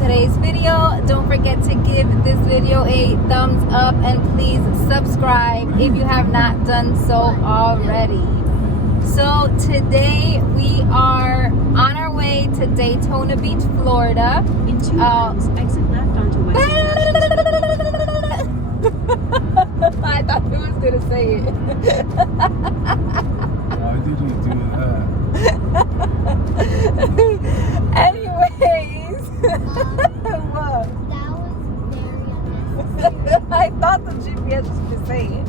today's video. Don't forget to give this video a thumbs up and please subscribe if you have not done so already. So today we are on our way to Daytona Beach, Florida. In 2 miles, exit left onto West I thought he was gonna say it. Why did you do that? Anyways, what? That was very unnecessary. I thought the GPS was gonna say it.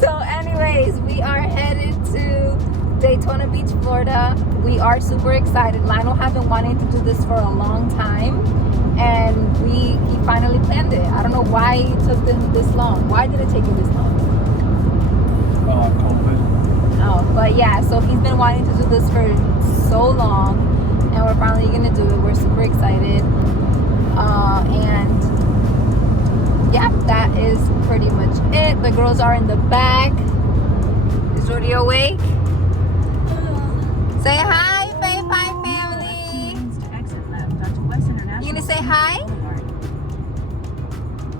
So anyways, we are headed to Daytona Beach, Florida. We are super excited. Lionel has been wanting to do this for a long time, and he finally planned it. I don't know why it took them this long. Why did it take him this long? COVID. Oh, but yeah, so he's been wanting to do this for so long, and we're finally gonna do it. We're super excited. And yeah, that is pretty much it. The girls are in the back. Is Jordy awake? Say hi, FaveFiveFamily. exit left onto West International. You gonna say hi?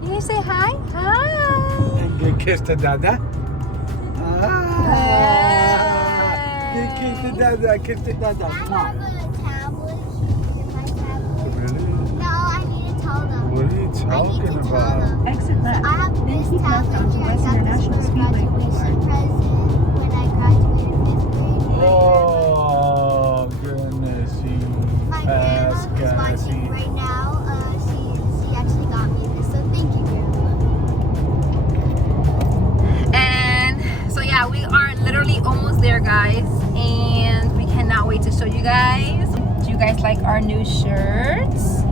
You gonna say hi? Hi. Get kissed to Dada. Get kissed to Dada. Kiss to Dada. I have a tablet in my tablet. Really? No, I need to tell them. What are you I need talking to tell about? them. Exit left. I have Then this keep left tablet onto here. I West got this International for a Speedway graduation Boulevard. present when I graduated 5th grade. Oh, goodness. You My grandma, ass who's watching gassy. right now, she actually got me this. So thank you, Grandma. And so yeah, we are literally almost there, guys, and we cannot wait to show you guys. Do you guys like our new shirts?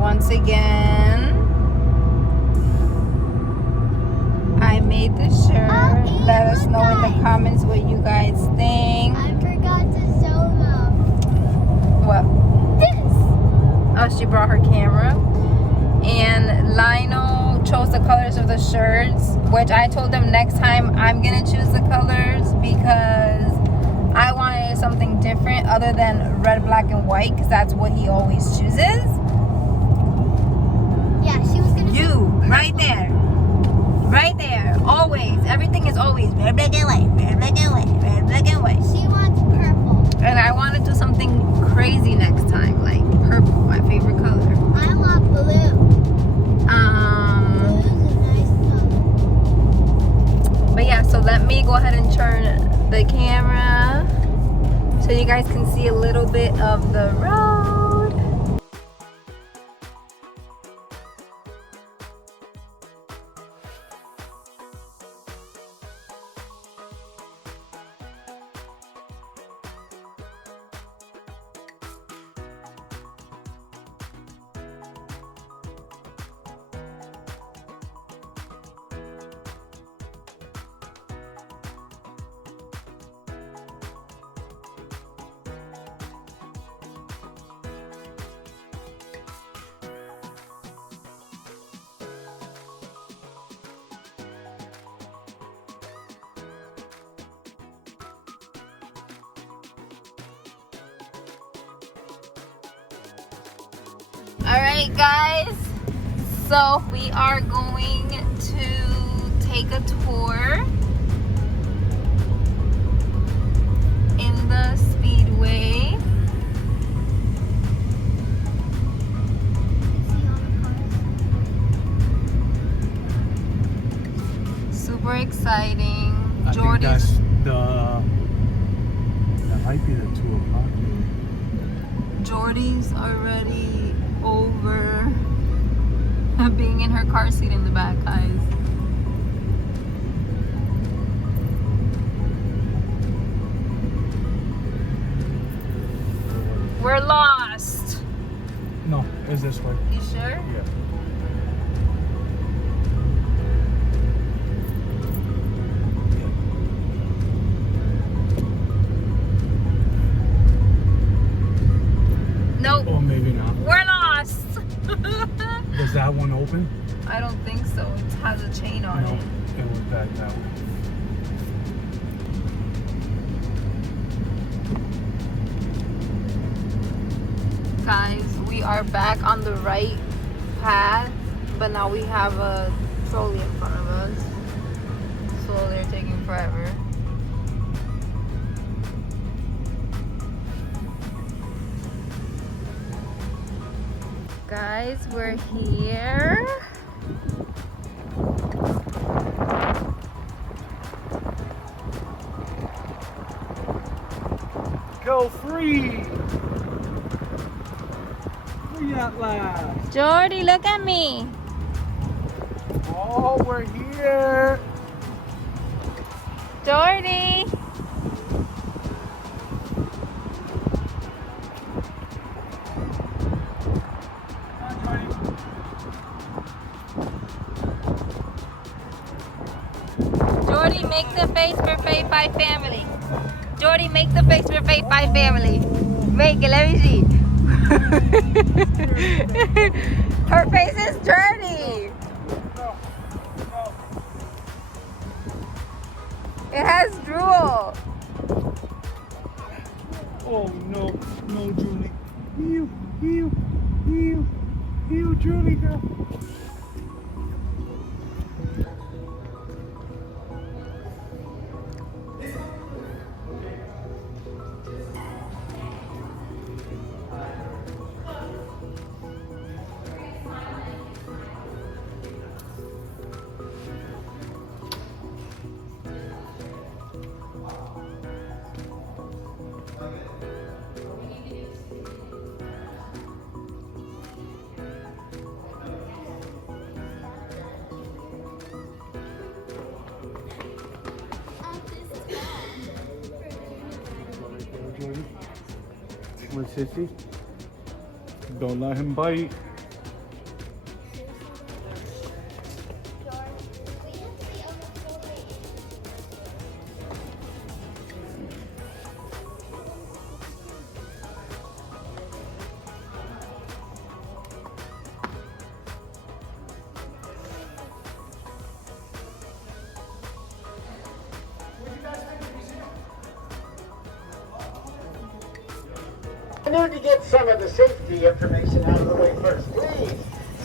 Once again, I made the shirt. and Let us look, know in the guys. comments what you guys think. I forgot to show them What? this. Oh, she brought her camera. And Lionel chose the colors of the shirts, which I told them next time I'm gonna choose the colors because I wanted something different other than red, black, and white, because that's what he always chooses. Yeah, she was gonna. You, right there. Right there. Always. Everything is always red, black, and white. Red, black, and white. Red, black, and white. She wants purple. And I want to do something crazy next time, like purple, my favorite color. I want blue. Blue's a nice color. But yeah, so let me go ahead and turn the camera so you guys can see a little bit of the road. Alright guys, so we are going to take a tour in the Speedway. Super exciting. I think that's that might be the 2 o'clock. Jordy's already over being in her car seat in the back, guys. We're lost. No, it's this way. You sure? Yeah. Nope. Or maybe not. We're lost. Was that one open? I don't think so. It has a chain on No, it. it was that one. guys, we are back on the right path, but now we have a trolley in front of us, so they're taking forever. Guys, we're here. Go free! Free at last! Jordy, look at me. Oh, we're here! Jordy. Jordy, make the face for FaveFiveFamily. Jordy, make the face for FaveFiveFamily. Make it, let me see. Her face is dirty. It has drool. Oh no, no, Julie. You, Julie, girl. Come on, sissy. Don't let him bite. I need to get some of the safety information out of the way first. Please,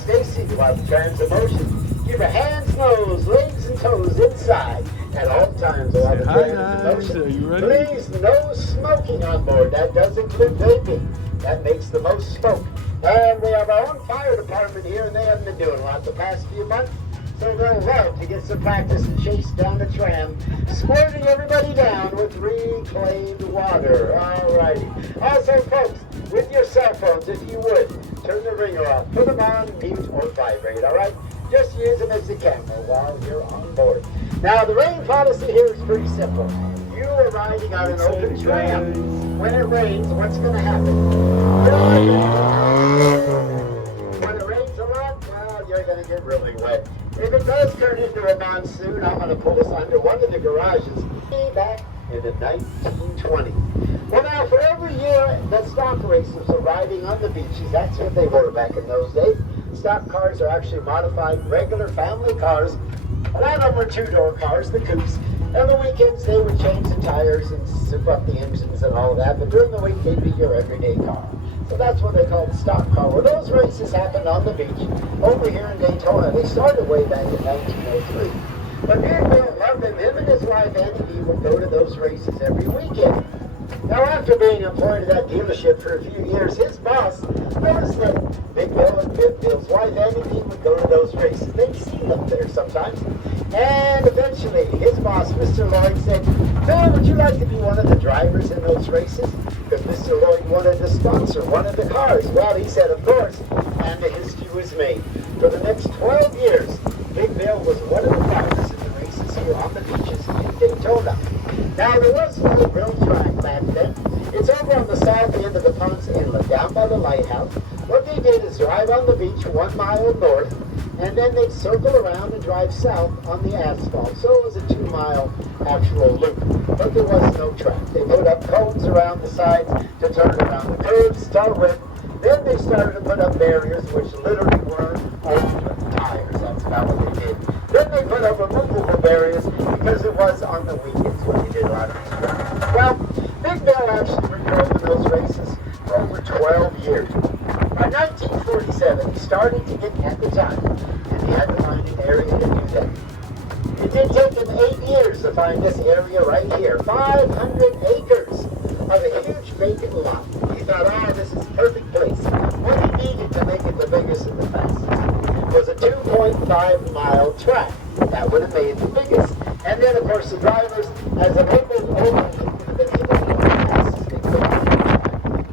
Stacy, while the turns of motion, keep your hands, nose, legs, and toes inside at all times while the Hi, turns of guys. Are you motion. ready? Please, no smoking on board. That does include vaping. That makes the most smoke. And we have our own fire department here, and they haven't been doing a lot the past few months. So they'll love to get some practice and chase down the tram, squirting everybody down with reclaimed water. Alrighty. Also, folks, with your cell phones, if you would, turn the ringer off, put them on mute or vibrate, alright? Just use them as a camera while you're on board. Now, the rain policy here is pretty simple. You are riding on an open tram. When it rains, what's going to happen? When it rains a lot, well, you're going to get really wet. If it does turn into a monsoon, I'm going to pull us under one of the garages back in the 1920s. Well, now, for every year that stock racers are riding on the beaches, that's what they were back in those days. Stock cars are actually modified regular family cars. A lot of them were two-door cars, the coupes. On the weekends, they would change the tires and soup up the engines and all that, but during the week, they'd be your everyday car. So that's what they call the stock car. Well, those races happened on the beach over here in Daytona. They started way back in 1903. But Big Bill loved him. Him and his wife, Annie B, would go to those races every weekend. Now, after being employed at that dealership for a few years, his boss noticed that Big Bill and Big Bill's wife, Annie B, would go to those races. They'd see them there sometimes. And eventually, his boss, Mr. Lloyd, said, "Bill, would you like to be one of the drivers in those races?" Because Mr. Lloyd wanted to sponsor one of the cars. Well, he said, of course, and the history was made. For the next 12 years, Big Bill was one of the drivers in the races here on the beaches in Daytona. Now, there was no real track back then. It's over on the south end of the Ponce Inlet, down by the lighthouse. What they did is drive on the beach 1 mile north, and then they'd circle around and drive south on the asphalt. So it was a 2-mile actual loop, but there was no track. They put up cones around the sides to turn around the curves, start with. Then they started to put up barriers, which literally were old tires. That's about what they did. Then they put up removable barriers because it was on the weekends when you did a lot of these races. Well, Big Bill actually drove in those races for over 20 12 years. By 1947, he started to get at the time, and he had to find an area to do that. It did take him 8 years to find this area right here, 500 acres of a huge vacant lot. He thought, oh, this is a perfect place. What he needed to make it the biggest and the fastest was a 2.5-mile track. That would have made it the biggest. And then, of course, the drivers, as the road was open, would have been able to go the fastest they could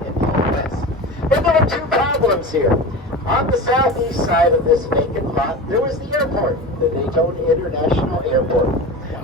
in the U.S. But there were two problems here. On the southeast side of this vacant lot, there was the airport, the Daytona International Airport.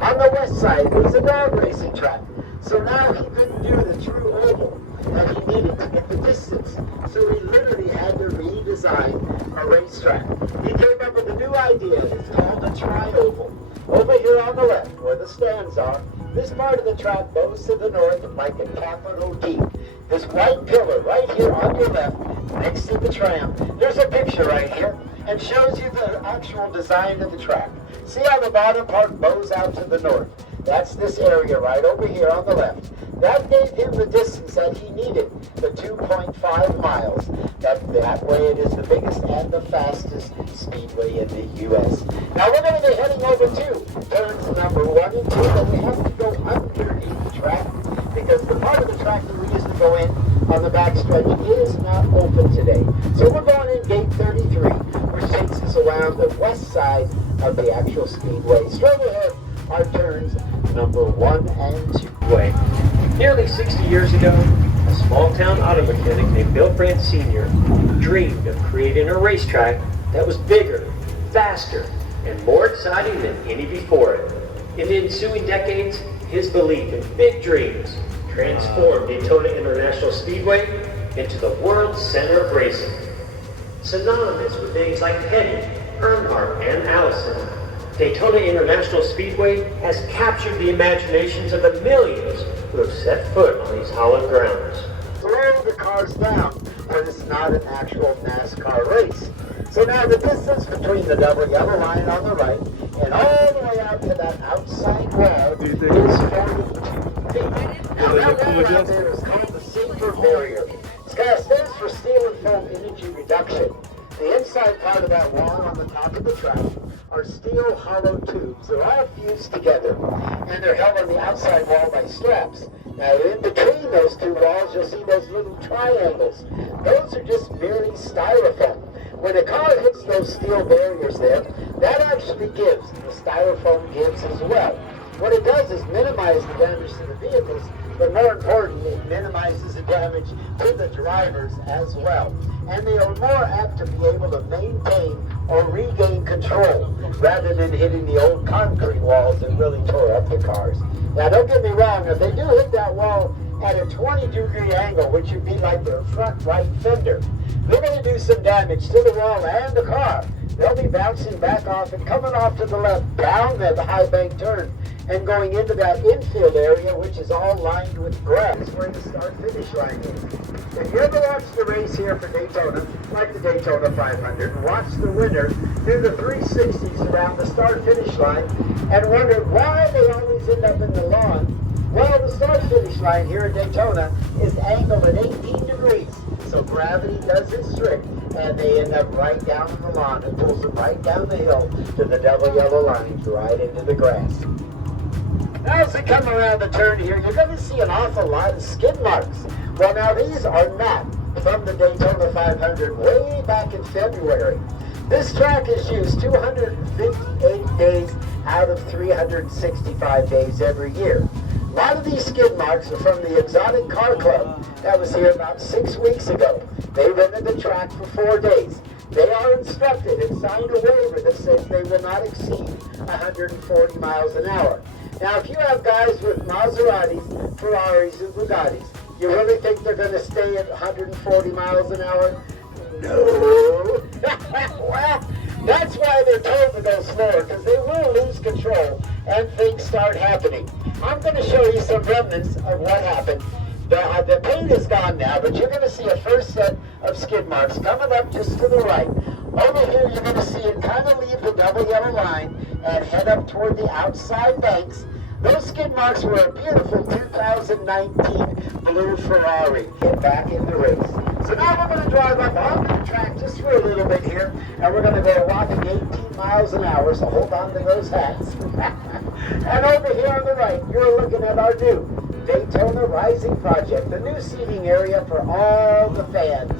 On the west side, there was a dog racing track. So now he couldn't do the true oval that he needed to get the distance. So he literally had to redesign a racetrack. He came up with a new idea. It's called a tri-oval. Over here on the left, where the stands are, this part of the track goes to the north like a capital D. This white pillar right here on your left, next to the tram, there's a picture right here, and shows you the actual design of the track. See how the bottom part bows out to the north? That's this area right over here on the left. That gave him the distance that he needed, the 2.5 miles. That way it is the biggest and the fastest speedway in the U.S. Now we're going to be heading over to turns number 1 and 2, but we have to go underneath the track because the part of the track that we used to go in on the backstretch is not open today. So we're going in gate 33, which takes us around the west side of the actual speedway. Straight ahead are turns number 1 and 2. Nearly 60 years ago, a small-town auto mechanic named Bill France Sr. dreamed of creating a racetrack that was bigger, faster, and more exciting than any before it. In the ensuing decades, his belief in big dreams transformed Daytona International Speedway into the world's center of racing. Synonymous with things like Petty, Earnhardt, and Allison, Daytona International Speedway has captured the imaginations of the millions who have set foot on these hallowed grounds. Slow the cars down, but it's not an actual NASCAR race. So now the distance between the double yellow line on the right and all the way out to that outside wall is 42 feet. Now that wall out there is called the safer barrier. It stands for steel and foam energy reduction. The inside part of that wall on the top of the track are steel hollow tubes. They're all fused together, and they're held on the outside wall by straps. Now, in between those two walls, you'll see those little triangles. Those are just merely styrofoam. When a car hits those steel barriers there, that actually gives, the styrofoam gives as well. What it does is minimize the damage to the vehicles, but more importantly, it minimizes the damage to the drivers as well. And they are more apt to be able to maintain or regain control rather than hitting the old concrete walls that really tore up the cars. Now don't get me wrong, if they do hit that wall at a 20-degree angle, which would be like their front right fender, they're going to do some damage to the wall and the car. They'll be bouncing back off and coming off to the left down the high bank turn and going into that infield area, which is all lined with grass, where the start-finish line is. If you ever watch the race here for Daytona, like the Daytona 500, and watch the winner do the 360s around the start-finish line and wonder why they always end up in the lawn, well, the start-finish line here at Daytona is angled at 18 degrees, so gravity does its trick, and they end up right down on the lawn. It pulls them right down the hill to the double yellow lines, right into the grass. Now as we come around the turn here, you're going to see an awful lot of skid marks. Well, now these are not from the Daytona 500 way back in February. This track is used 258 days out of 365 days every year. A lot of these skid marks are from the Exotic Car Club that was here about 6 weeks ago. They rented the track for 4 days. They are instructed and signed a waiver that says they will not exceed 140 miles an hour. Now, if you have guys with Maseratis, Ferraris, and Bugattis, you really think they're going to stay at 140 miles an hour? No. Well, that's why they're told to go slower, because they will lose control and things start happening. I'm going to show you some remnants of what happened. The paint is gone now, but you're going to see a first set of skid marks coming up just to the right. Over here, you're going to see it kind of leave the double yellow line and head up toward the outside banks Those skid marks were a beautiful 2019 blue Ferrari. Get back in the race. So now we're going to drive up onto the track just for a little bit here, and we're going to go walking 18 miles an hour, so hold on to those hats. And over here on the right, you're looking at our new Daytona Rising Project, the new seating area for all the fans.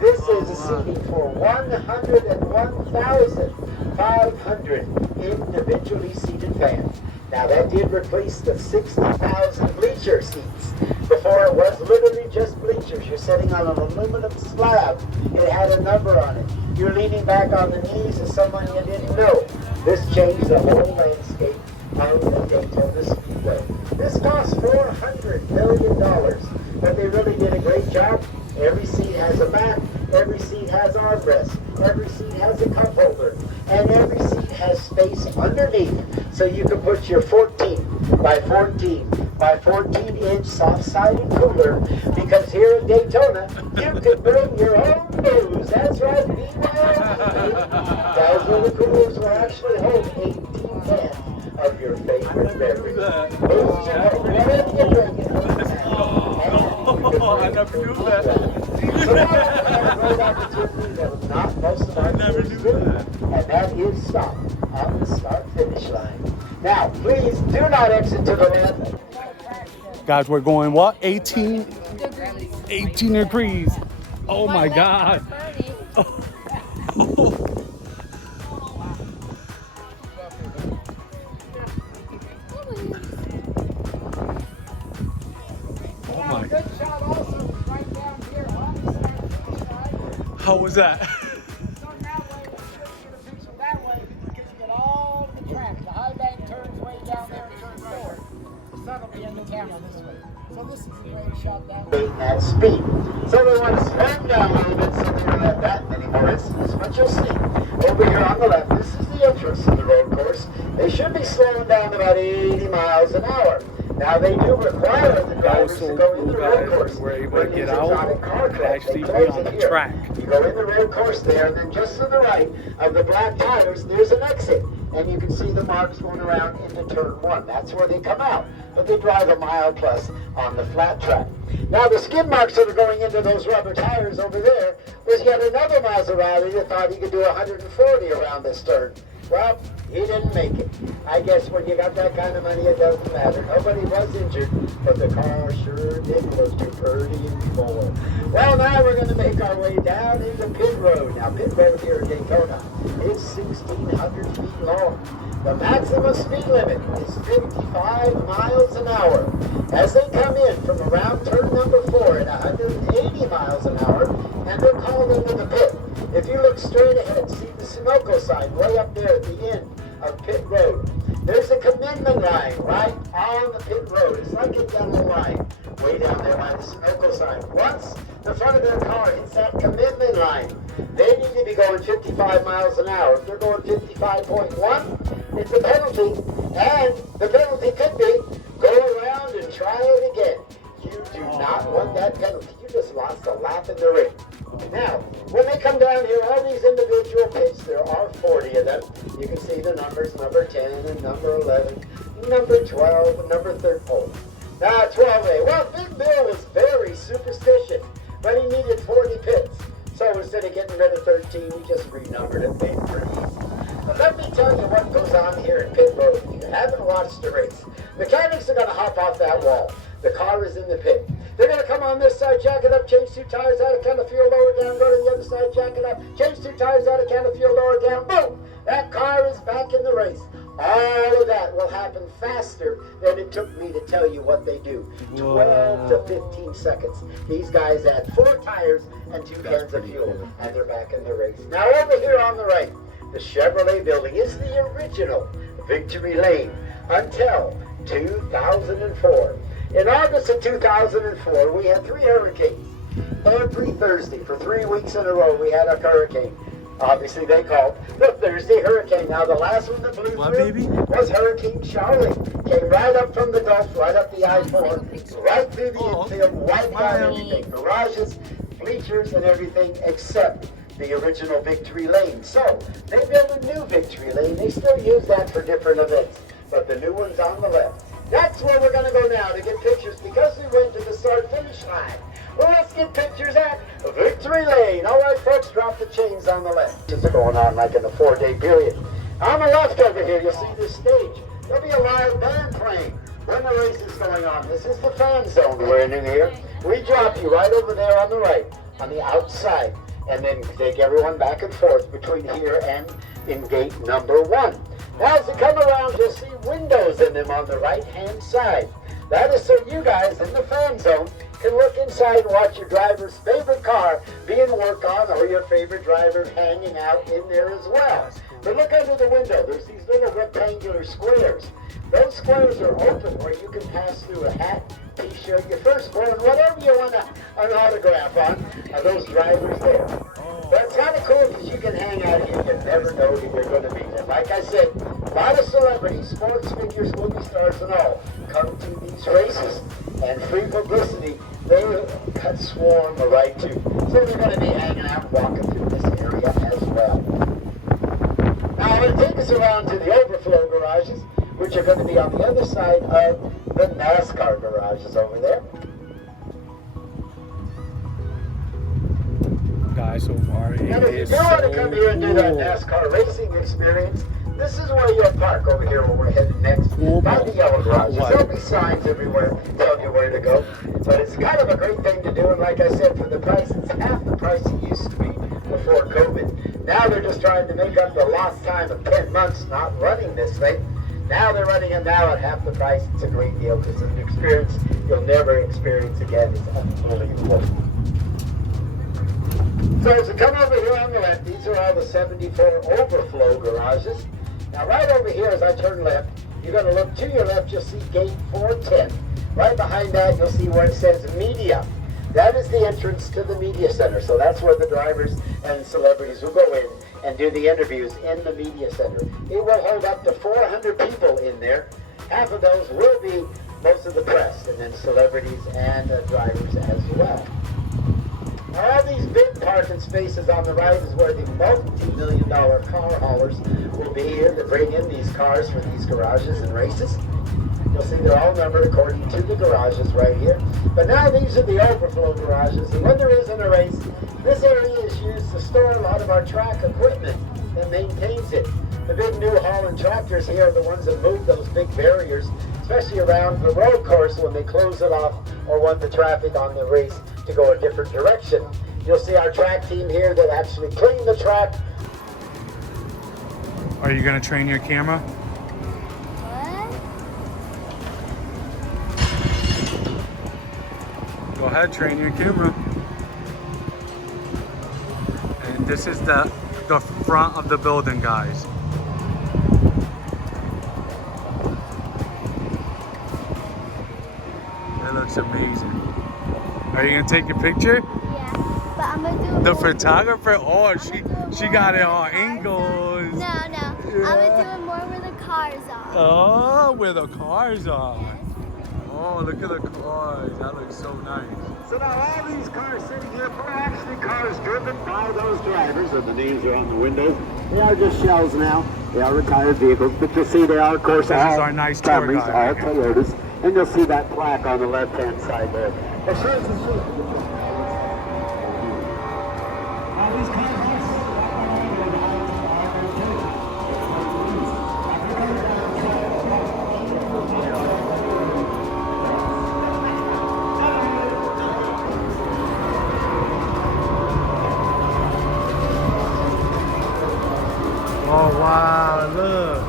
This is a seating for 101,500 individually seated fans. Now that did replace the 60,000 bleacher seats. Before it was literally just bleachers. You're sitting on an aluminum slab. It had a number on it. You're leaning back on the knees of someone you didn't know. This changed the whole landscape of the Daytona Speedway. This cost $400 million, but they really did a great job. Every seat has a mat, every seat has armrests, every seat has a cup holder, and every seat has space underneath so you can put your 14 by 14 by 14-inch soft-sided cooler, because here at Daytona, you can bring your own booze. That's right, BYOB. Guys, where the coolers will actually hold 18 cans of your favorite beverage. Booze and whatever you drink it. I never knew that. So now we have a great opportunity that not most of our crews do, and that is stop on the start-finish line. Now, please do not exit to the left. Guys, we're going what? 18 Degrees. 18 degrees. Oh my God. Oh my. Good shot also right down here on the start-finish line. How was that? So now when you get a picture that way, because you get all the track. The high bank turns way down there and turns forward. The sun will be in the camera this way. So this is a great shot down there. At speed. So we want to slow them down a little bit so they don't have that many more incidents. But you'll see, over here on the left, this is the entrance to the road course. They should be slowing down about 80 miles an hour. Now they do require the drivers to go in the road course. We're able to get out and actually be on the track. You go in the road course there, and then just to the right of the black tires, there's an exit. And you can see the marks going around into turn one. That's where they come out. But they drive a mile plus on the flat track. Now the skid marks that are going into those rubber tires over there was yet another Maserati that thought he could do 140 around this turn. Well, he didn't make it. I guess when you got that kind of money, it doesn't matter. Nobody was injured, but the car sure did look too pretty and full. Well, now we're going to make our way down into pit road. Now, pit road here in Daytona is 1,600 feet long. The maximum speed limit is 55 miles an hour. As they come in from around turn number 4 at 180 miles an hour, and they're called into the pit. If you look straight ahead, see the Sunoco sign way up there at the end of pit road. There's a commitment line right on the pit road. It's like a yellow line way down there by the Sunoco sign. Once the front of their car hits that commitment line, they need to be going 55 miles an hour. If they're going 55.1, it's a penalty. And the penalty could be go around and try it again. You do not want that penalty. You just lost a lap in the ring. Now, when they come down here, all these individual pits, there are 40 of them. You can see the numbers, number 10 and number 11, number 12 and number 13. Now, 12A. Well, Big Bill was very superstitious, but he needed 40 pits. So instead of getting rid of 13, he just renumbered it, made it pretty easy. But let me tell you what goes on here in pit road. If you haven't watched the race, mechanics are going to hop off that wall. The car is in the pit. They're going to come on this side, jack it up, change 2 tires out of can of fuel, lower down, go to the other side, jack it up, change 2 tires out of can of fuel, lower down, boom! That car is back in the race. All of that will happen faster than it took me to tell you what they do. 12 to 15 seconds. These guys add 4 tires and 2 cans of fuel, and they're back in the race. Now over here on the right, the Chevrolet building is the original Victory Lane until 2004. In August of 2004, we had 3 hurricanes. Every Thursday for 3 weeks in a row, we had a hurricane. Obviously, they called the Thursday hurricane. Now, the last one that blew through was Hurricane Charlie. Came right up from the Gulf, right up the I-4, right through the infield, wiped out everything. Garages, bleachers, and everything except the original Victory Lane. So, they built a new Victory Lane. They still use that for different events. But the new one's on the left. That's where we're going to go now to get pictures because we went to the start-finish line. Well, let's get pictures at Victory Lane. All right, folks, drop the chains on the left. This is going on like in a 4-day period. On the left over here, you'll see this stage. There'll be a live band playing when the race is going on. This is the fan zone we're in here. We drop you right over there on the right, on the outside, and then take everyone back and forth between here and in gate number 1. Now, as you come around, you'll see windows in them on the right-hand side. That is so you guys in the fan zone can look inside and watch your driver's favorite car being worked on or your favorite driver hanging out in there as well. But look under the window. There's these little rectangular squares. Those squares are open where you can pass through a hat, t-shirt, your firstborn, whatever you want an autograph on those drivers there. But it's kind of cool because you can hang out here. You never know who you're going to meet. And like I said, a lot of celebrities, sports figures, movie stars and all come to these races. And free publicity, they cut swarm right to. So they're going to be hanging out and walking through this area as well. Now I'm going to take us around to the Overflow Garages, which are going to be on the other side of the NASCAR garages over there. Guys, so far it And if you is do want to so come here and do that cool. NASCAR racing experience, this is where you'll park over here where we're headed next. Oh, By the yellow garages. what? There'll be signs everywhere telling you where to go. But it's kind of a great thing to do. And like I said, for the price, it's half the price it used to be before COVID. Now they're just trying to make up the lost time of 10 months not running this thing. Now they're running it now at half the price. It's a great deal because it's an experience you'll never experience again. It's unbelievable. So as you come over here on the left, these are all the 74 Overflow Garages. Now right over here as I turn left, you're going to look to your left, you'll see gate 410. Right behind that, you'll see where it says Media. That is the entrance to the Media Center. So that's where the drivers and celebrities will go in and do the interviews in the Media Center. It will hold up to 400 people in there. Half of those will be most of the press, and then celebrities and drivers as well. All these big parking spaces on the right is where the multi-million-dollar car haulers will be here to bring in these cars for these garages and races. You'll see they're all numbered according to the garages right here. But now these are the Overflow Garages, and when there isn't a race, this area is used to store a lot of our track equipment that maintains it. The big new hauling tractors here are the ones that move those big barriers, especially around the road course when they close it off or want the traffic on the race to go a different direction. You'll see our track team here that actually clean the track. Are you gonna train your camera? Go ahead, train your camera. And this is the front of the building, guys. It looks amazing. Are you gonna take your picture? Yeah, but I'm gonna do The photographer, oh, she got it all angles. No, I'm gonna do it more where the cars are. Oh, where the cars are. Oh, look at the cars. That looks so nice. So now all these cars sitting here are actually cars driven by those drivers, and the names are on the windows. They are just shells now. They are retired vehicles, but you'll see they are, of course, This is all our nice tour Camrys, guide all right Toyotas, and you'll see that plaque on the left-hand side there. It shows the street. Now these cars Oh, wow, look.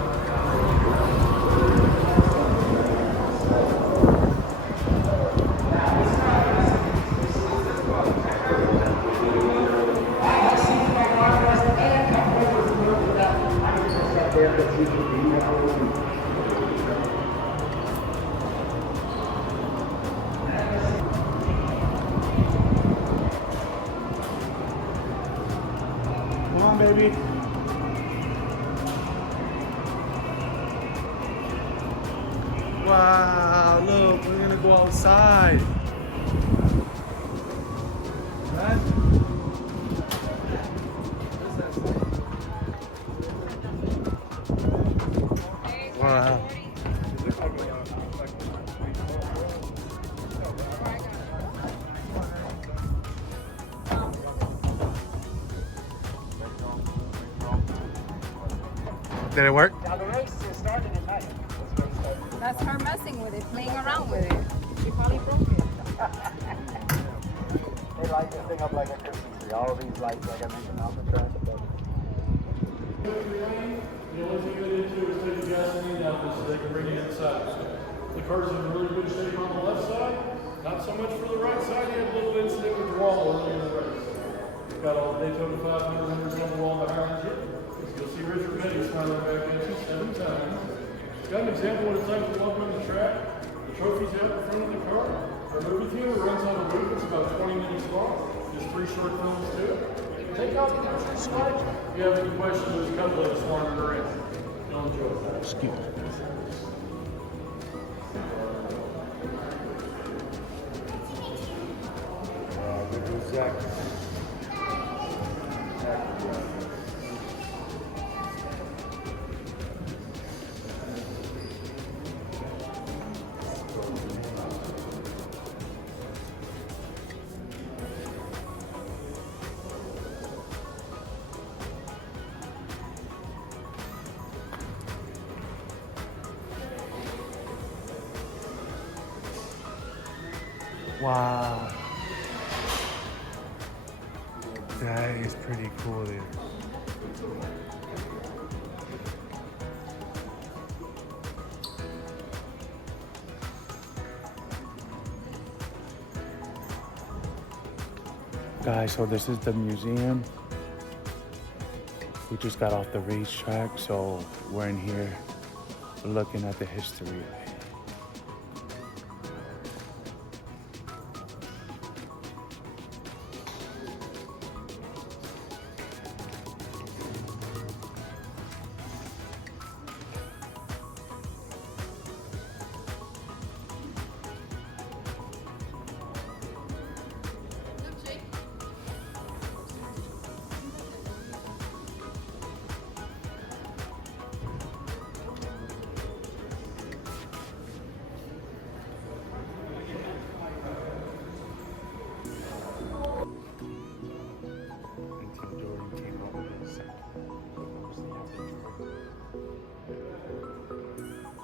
Come on, baby. Wow, look, we're gonna go outside. Right? Wow. Did it work? Now the race is starting at night. That's her messing with it, playing around with it. She probably broke it. They light this thing up like a Christmas tree. All of these lights, like I mentioned, off the track. The only thing they did do is take the gasoline out so they can bring it inside. The car's in really good shape on the left side, not so much for the right side. You had a little incident with the wall early in the race. Got all the Daytona 500 numbers on the wall behind you. You'll see Richard Petty smiling back at you 7 times. Got an example of what it's like to walk on the track. The trophy's out in front of the car. Our movie theater runs on a roof. It's about 20 minutes long. Just 3 short films to it. Take out the pictures slide. If you have any questions, there's a couple of us wandering around. You'll enjoy that. Excuse me. Exactly. Wow. That is pretty cool, dude. Guys, so this is the museum. We just got off the racetrack, so we're in here looking at the history of it.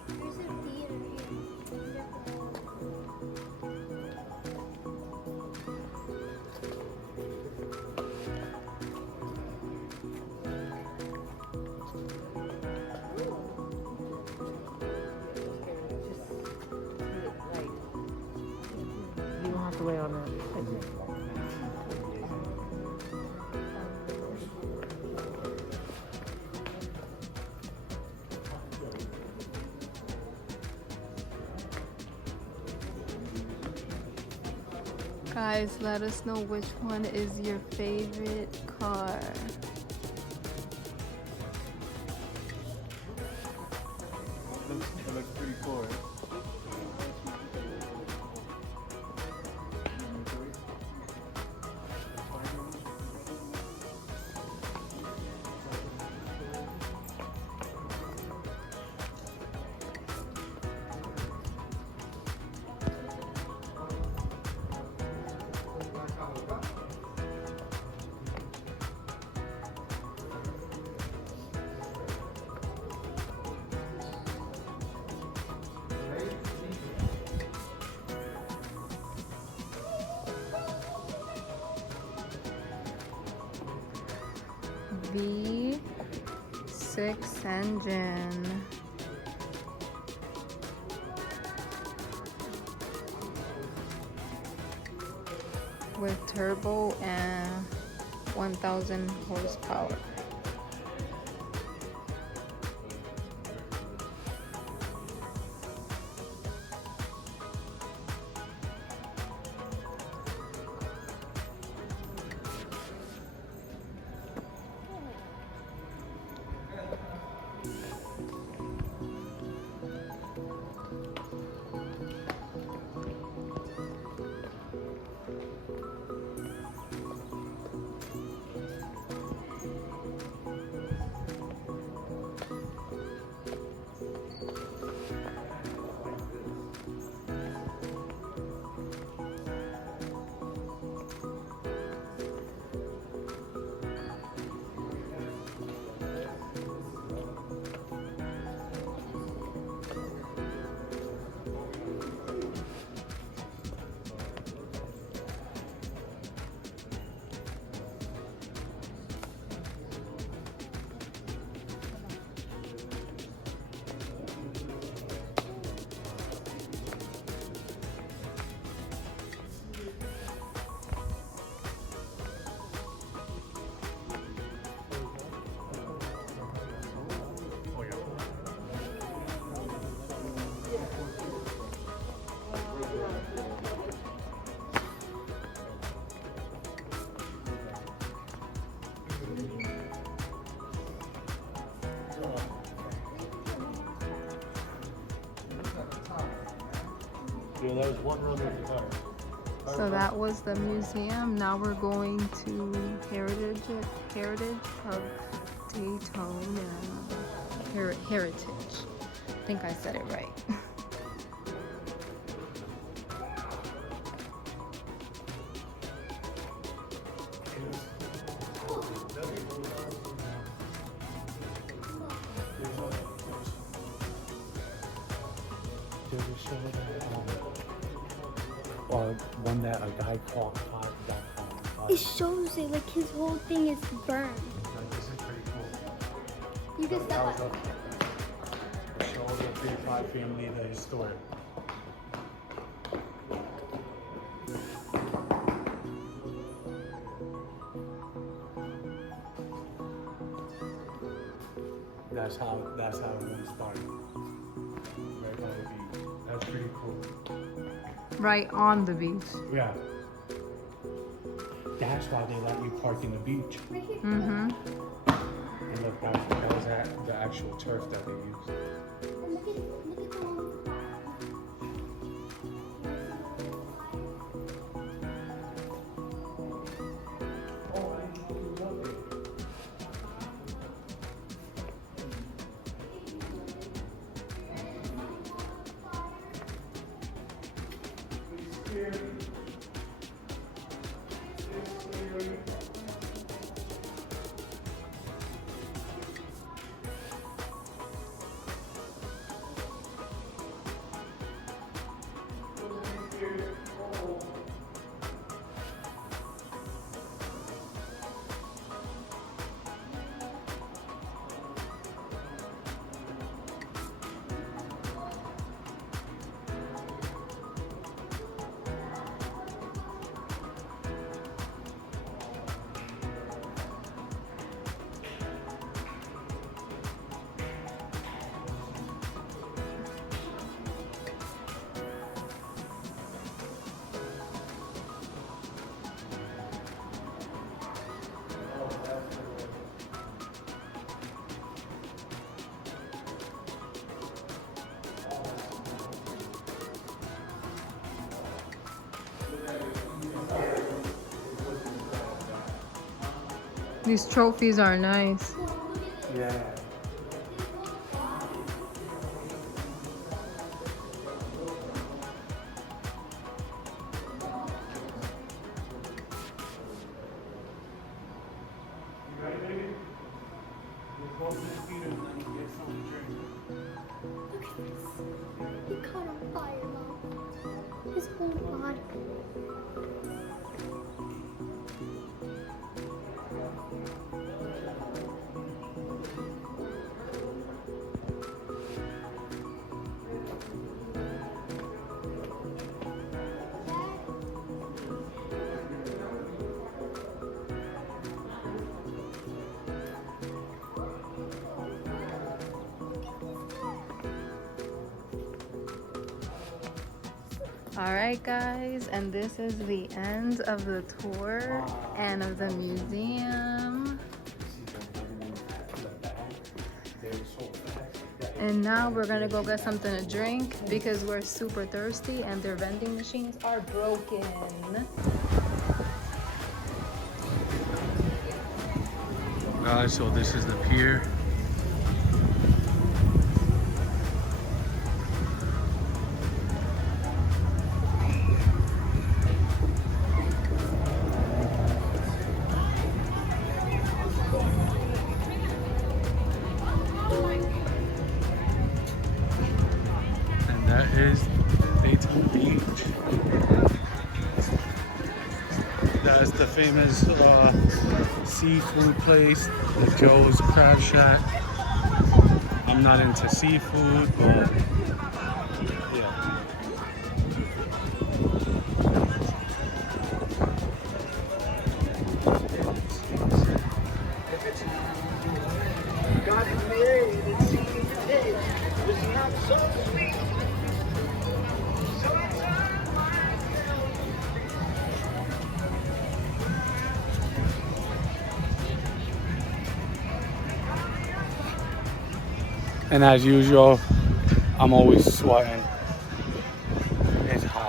There's a theater here. You don't have to wait on that. Guys, let us know which one is your favorite car. It looks pretty cool, right? V6 engine. With turbo and 1000 horsepower. Yeah, that was one run with the car. So that was the museum. Now we're going to Heritage of Daytona. Heritage. I think I said it right. Or one that a guy caught. It shows it like his whole thing is burned. This is pretty cool. You just saw it. Show the FaveFiveFamily, the historic. That's how it went started. Right by the beach. That's pretty cool. Right on the beach. Yeah. That's why they let you park in the beach. Mm-hmm. And look, that was the actual turf that they used. Look at the one. These trophies are nice. Yeah. He caught on fire, Mom. His whole body. All right, guys, and this is the end of the tour and of the museum. And now we're gonna go get something to drink because we're super thirsty and their vending machines are broken. Guys, so this is the pier. And that is Daytona Beach. That's the famous seafood place, the Joe's Crab Shack. I'm not into seafood, but yeah. Got married and seen the day was not so sweet. So I turned myself. And as usual, I'm always sweating. It's hot.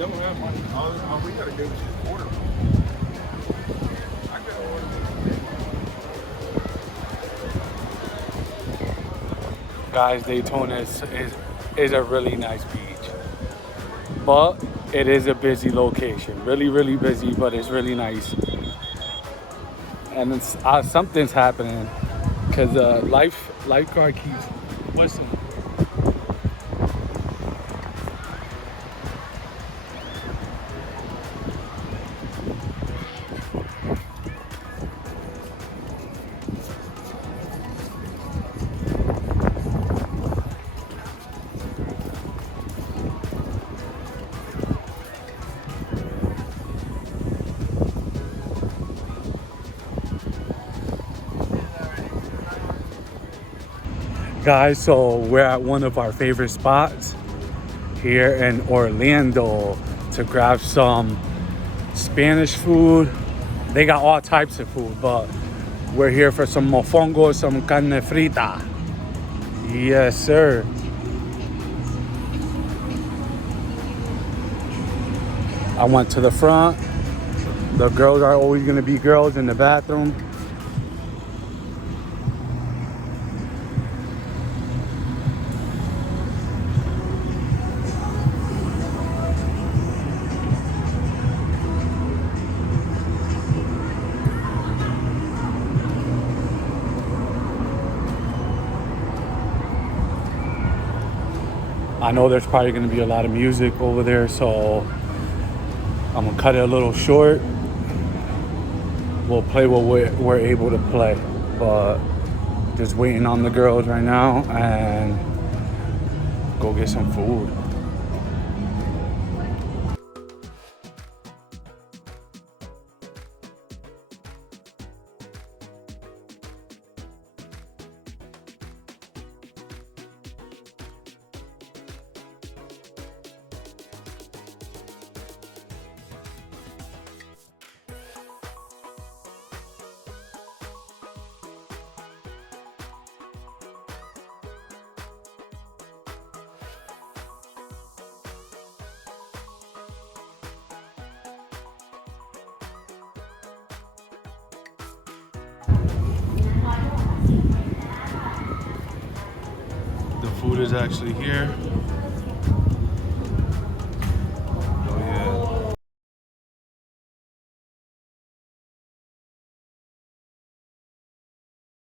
don't have money. All we gotta do is just order. I gotta order. Guys, Daytona is a really nice beach, but it is a busy location. Really busy, but it's really nice. And it's, something's happening because lifeguard keeps whistling. Guys, so we're at one of our favorite spots here in Orlando to grab some Spanish food. They got all types of food, but we're here for some mofongo, some carne frita. Yes, sir. I went to the front. The girls are always gonna be girls in the bathroom. I know there's probably going to be a lot of music over there, so I'm going to cut it a little short. We'll play what we're able to play, but just waiting on the girls right now and go get some food. The food is actually here.